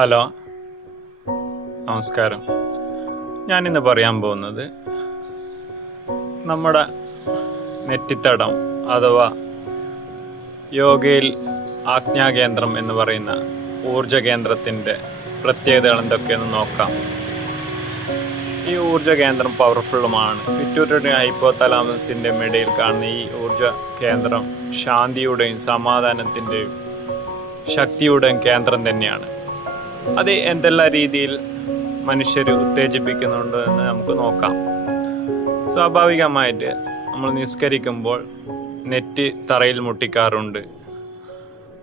Hello, നമസ്കാരം. ഞാനിന്ന് പറയാൻ പോകുന്നത് നമ്മുടെ നെറ്റിത്തടം അഥവാ യോഗയിൽ ആജ്ഞാകേന്ദ്രം എന്ന് പറയുന്ന ഊർജ കേന്ദ്രത്തിൻ്റെ പ്രത്യേകതകൾ എന്തൊക്കെയെന്ന് നോക്കാം. ഈ ഊർജ കേന്ദ്രം പവർഫുള്ളുമാണ്. പിറ്റ്യൂട്ടറി ഹൈപ്പോതലാമസിൻ്റെ ഇടയിൽ കാണുന്ന ഈ ഊർജ കേന്ദ്രം ശാന്തിയുടെയും സമാധാനത്തിൻ്റെയും ശക്തിയുടെയും കേന്ദ്രം തന്നെയാണ്. അത് എന്തെല്ലാം രീതിയിൽ മനുഷ്യർ ഉത്തേജിപ്പിക്കുന്നുണ്ട് എന്ന് നമുക്ക് നോക്കാം. സ്വാഭാവികമായിട്ട് നമ്മൾ നിസ്കരിക്കുമ്പോൾ നെറ്റ് തറയിൽ മുട്ടിക്കാറുണ്ട്.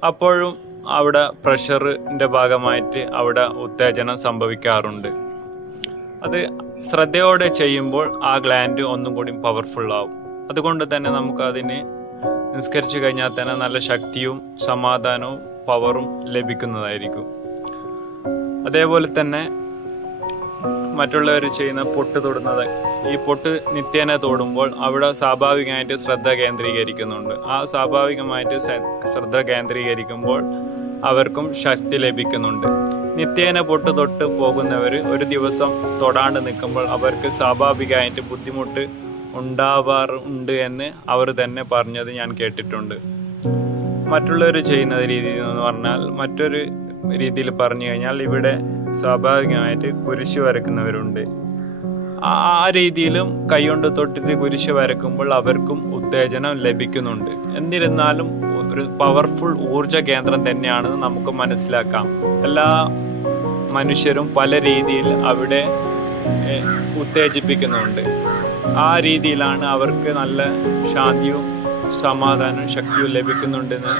അപ്പോഴും അവിടെ പ്രഷറിൻ്റെ ഭാഗമായിട്ട് അവിടെ ഉത്തേജനം സംഭവിക്കാറുണ്ട്. അത് ശ്രദ്ധയോടെ ചെയ്യുമ്പോൾ ആ ഗ്ലാൻഡ് ഒന്നും കൂടി പവർഫുള്ളാവും. അതുകൊണ്ട് തന്നെ നമുക്കതിന് നിസ്കരിച്ചു കഴിഞ്ഞാൽ തന്നെ നല്ല ശക്തിയും സമാധാനവും പവറും ലഭിക്കുന്നതായിരിക്കും. അതേപോലെ തന്നെ മറ്റുള്ളവർ ചെയ്യുന്ന പൊട്ട് തൊടുന്നത്, ഈ പൊട്ട് നിത്യേന തൊടുമ്പോൾ അവിടെ സ്വാഭാവികമായിട്ട് ശ്രദ്ധ കേന്ദ്രീകരിക്കുന്നുണ്ട്. ആ സ്വാഭാവികമായിട്ട് ശ്രദ്ധ കേന്ദ്രീകരിക്കുമ്പോൾ അവർക്കും ശക്തി ലഭിക്കുന്നുണ്ട്. നിത്യേന പൊട്ട് തൊട്ട് പോകുന്നവർ ഒരു ദിവസം തൊടാണ്ട് നിൽക്കുമ്പോൾ അവർക്ക് സ്വാഭാവികമായിട്ട് ബുദ്ധിമുട്ട് ഉണ്ടാവാറുണ്ട് എന്ന് അവർ തന്നെ പറഞ്ഞത് ഞാൻ കേട്ടിട്ടുണ്ട്. മറ്റുള്ളവർ ചെയ്യുന്ന രീതി എന്ന് പറഞ്ഞാൽ, മറ്റൊരു രീതിയിൽ പറഞ്ഞു കഴിഞ്ഞാൽ, ഇവിടെ സ്വാഭാവികമായിട്ട് കുരിശ് വരക്കുന്നവരുണ്ട്. ആ രീതിയിലും കൈകൊണ്ട് തൊട്ടിട്ട് കുരിശ് വരക്കുമ്പോൾ അവർക്കും ഉത്തേജനം ലഭിക്കുന്നുണ്ട്. എന്നിരുന്നാലും ഒരു പവർഫുൾ ഊർജ കേന്ദ്രം തന്നെയാണെന്ന് നമുക്ക് മനസ്സിലാക്കാം. എല്ലാ മനുഷ്യരും പല രീതിയിൽ അവിടെ ഉത്തേജിപ്പിക്കുന്നുണ്ട്. ആ രീതിയിലാണ് അവർക്ക് നല്ല ശാന്തിയും സമാധാനവും ശക്തിയും ലഭിക്കുന്നുണ്ടെന്ന്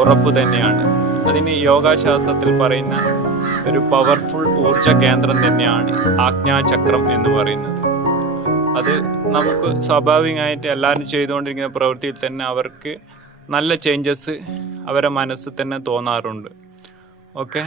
ഉറപ്പ് തന്നെയാണ്. അതിന് യോഗാശാസ്ത്രത്തിൽ പറയുന്ന ഒരു പവർഫുൾ ഊർജ കേന്ദ്രം തന്നെയാണ് ആജ്ഞാചക്രം എന്ന് പറയുന്നത്. അത് നമുക്ക് സ്വാഭാവികമായിട്ട് എല്ലാവരും ചെയ്തുകൊണ്ടിരിക്കുന്ന പ്രവൃത്തിയിൽ തന്നെ അവർക്ക് നല്ല ചേഞ്ചസ് അവരുടെ മനസ്സിൽ തന്നെ തോന്നാറുണ്ട്. ഓക്കെ.